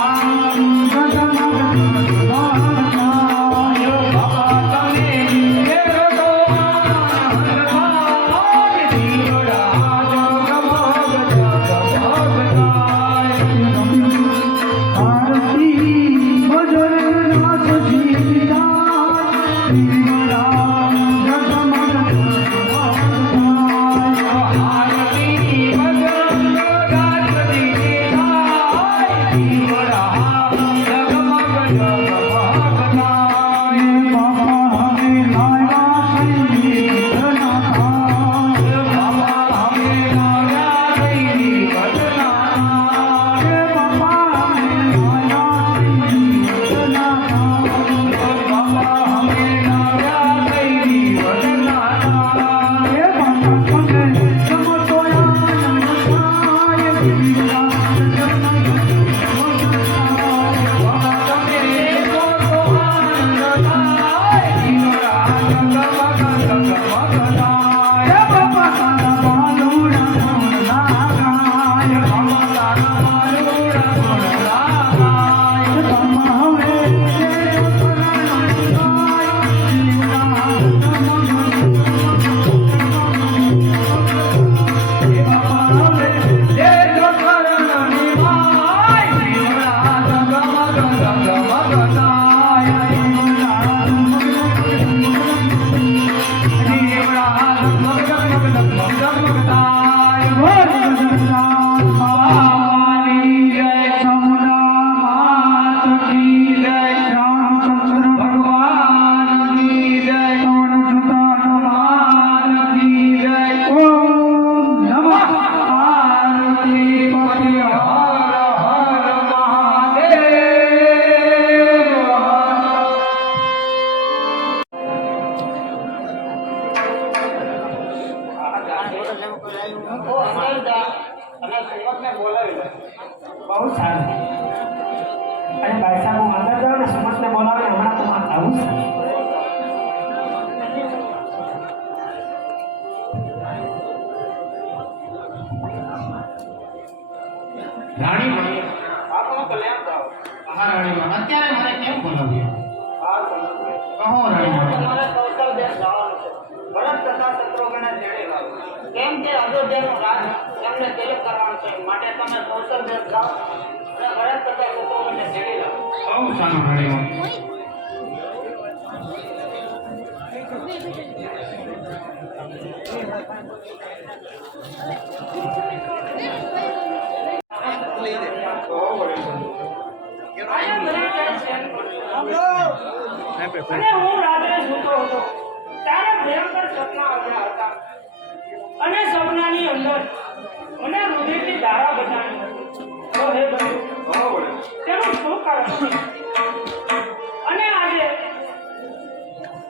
બહુ કેમ કે અયોધ્યાનો રાજ એમને તિલક કરવાનો છે. માટે તમે કૌશલ જાઓ અને ભરત તથા શત્રુઘ્નને તેડી લો. બહુ સારું. અને હું રાત્રે સૂતો હતો. ત્યારે ભયંકર સપના આવ્યા હતા. અને સપનાની અંદર. મને રુધિરની ધારા ઓ તેનું શું કારણ અને આજે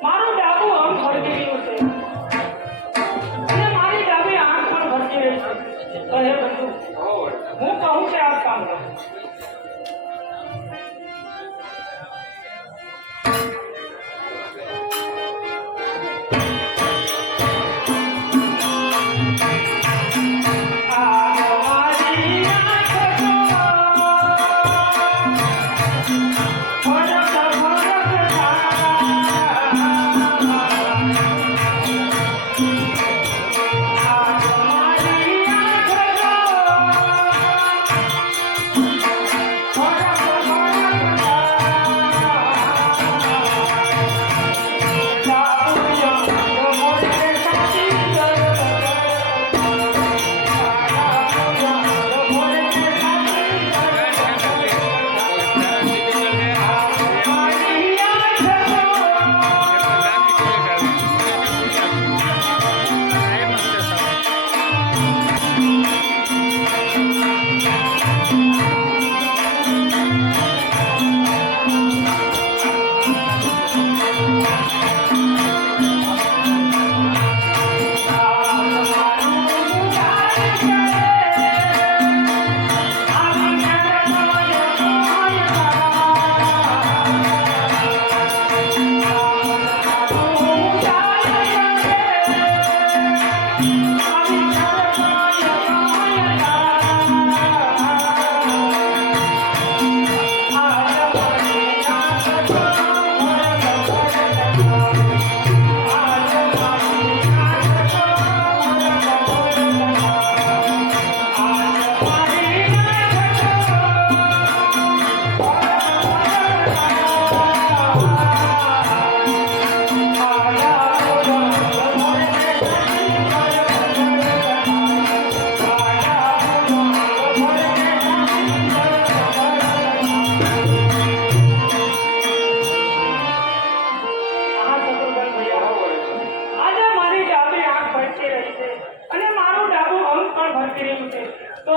મારું ડાબુ આમ ભરતી રહ્યું છે. અને મારી ડાબી આંખ પણ ભરતી રહી છે. તો હે બંધુ હું કહું કે આ કામ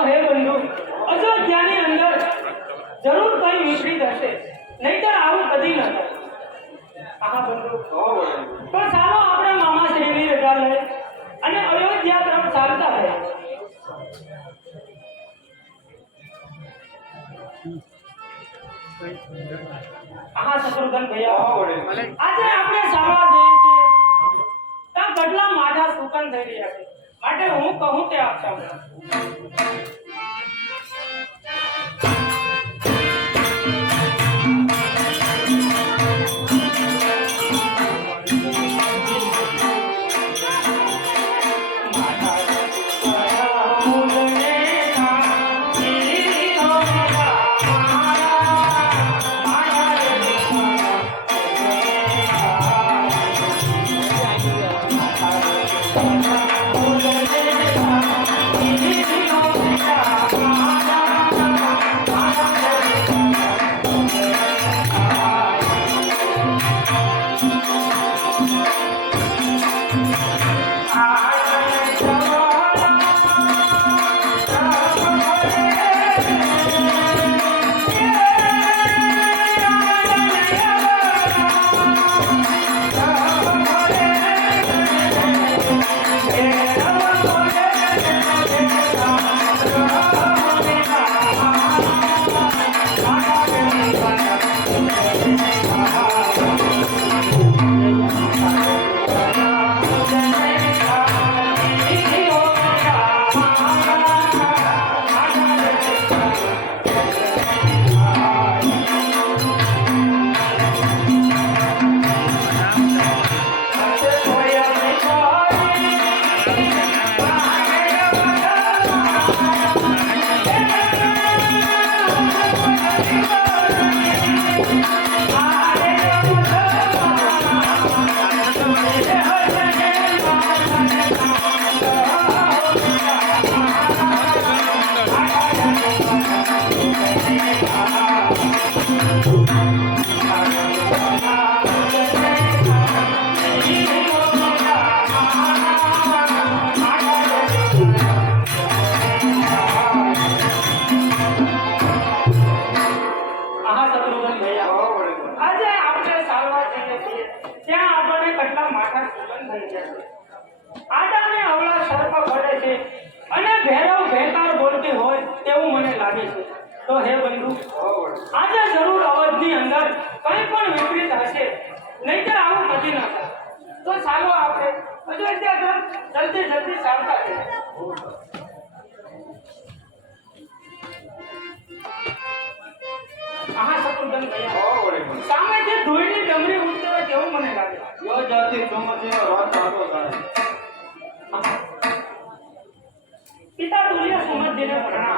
હે બંધુ, અયોધ્યાની અંદર જરૂર કઈ નીકળી જશે નહીતર આવું કદી ન થાય. પણ ચાલો આપણે મામા શ્રીની રજા લઈ અને અયોધ્યા તરફ ચાલતા થયા માટે હું કહું તે આપ સૌ Thank you. આજે આપણે સારવાર જઈએ છીએ. ત્યાં આપણને કેટલા માથા સુગંધ થઈ જાય છે. અવળા સર્પ ફરે છે. અને ભેરવ ભેકાર બોલતી હોય તેવું મને લાગે છે. તો હે બંધુ, આજે જરૂર અવધની અંદર કંઈ પણ વિપરીત હશે, નહીંતર આવું કદી ના થાય. તો ચાલો આપણે અયોધ્યા જલ્દી જલ્દી ચાલતા જઈએ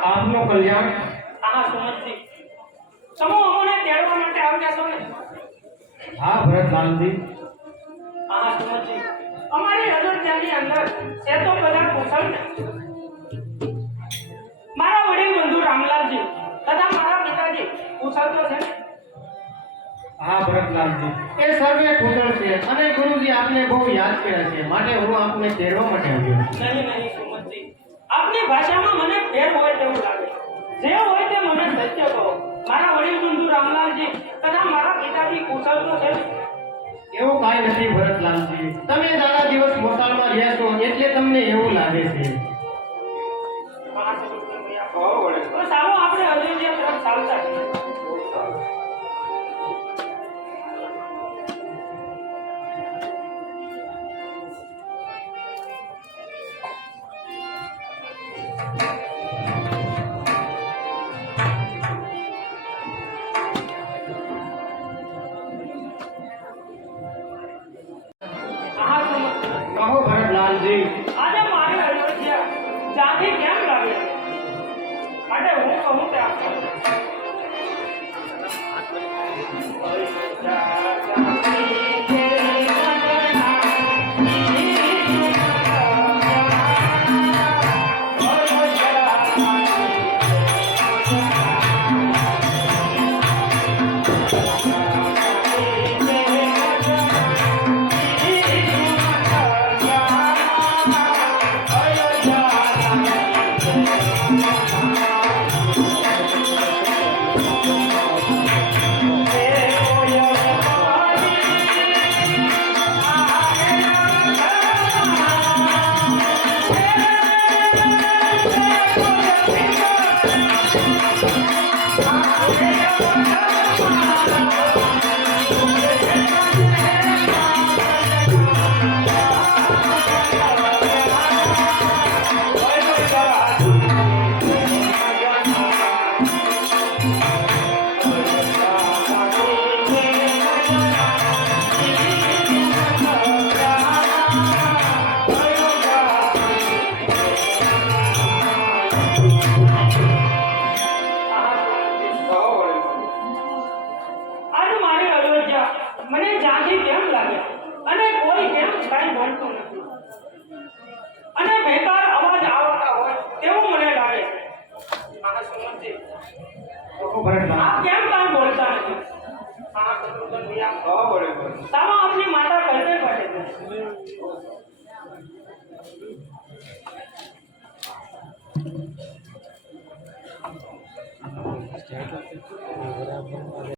આપનું કલ્યાણ. આહા સુમતજી સમૂહ અમોને તેડવા માટે છો ને હા ભરતલાલજી આહા સુમતજી અમારી અયોધ્યાની અંદર છે તો બધા કુશળ મારા વડીલ બંધુ રામલાલજી તથા મારા પિતાજી કુશળ તો છે ને? હા ભરતલાલજી. એ સર્વે કુશળ છે અને ગુરુજી આપને બહુ યાદ કર્યા છે. માટે હું આપને તેડવા માટે આવ્યો નહીં નહીં સુમતજી આપની ભાષામાં મને ફેર હોય તેવું લાગે. જે હોય તે મને સત્ય કહો. મારા વડીલ બંધુ રામલાલજી તથા મારા પિતાજી કુશળ તો છે. એવું કાંઈ નથી ભરતલાલજી. તમે દાદા દિવસ મોસાળમાં રહ્યા છો એટલે તમને એવું લાગે છે. સારું આપણે અયોધ્યા તરફ ચાલતા. કહું તે 不是什么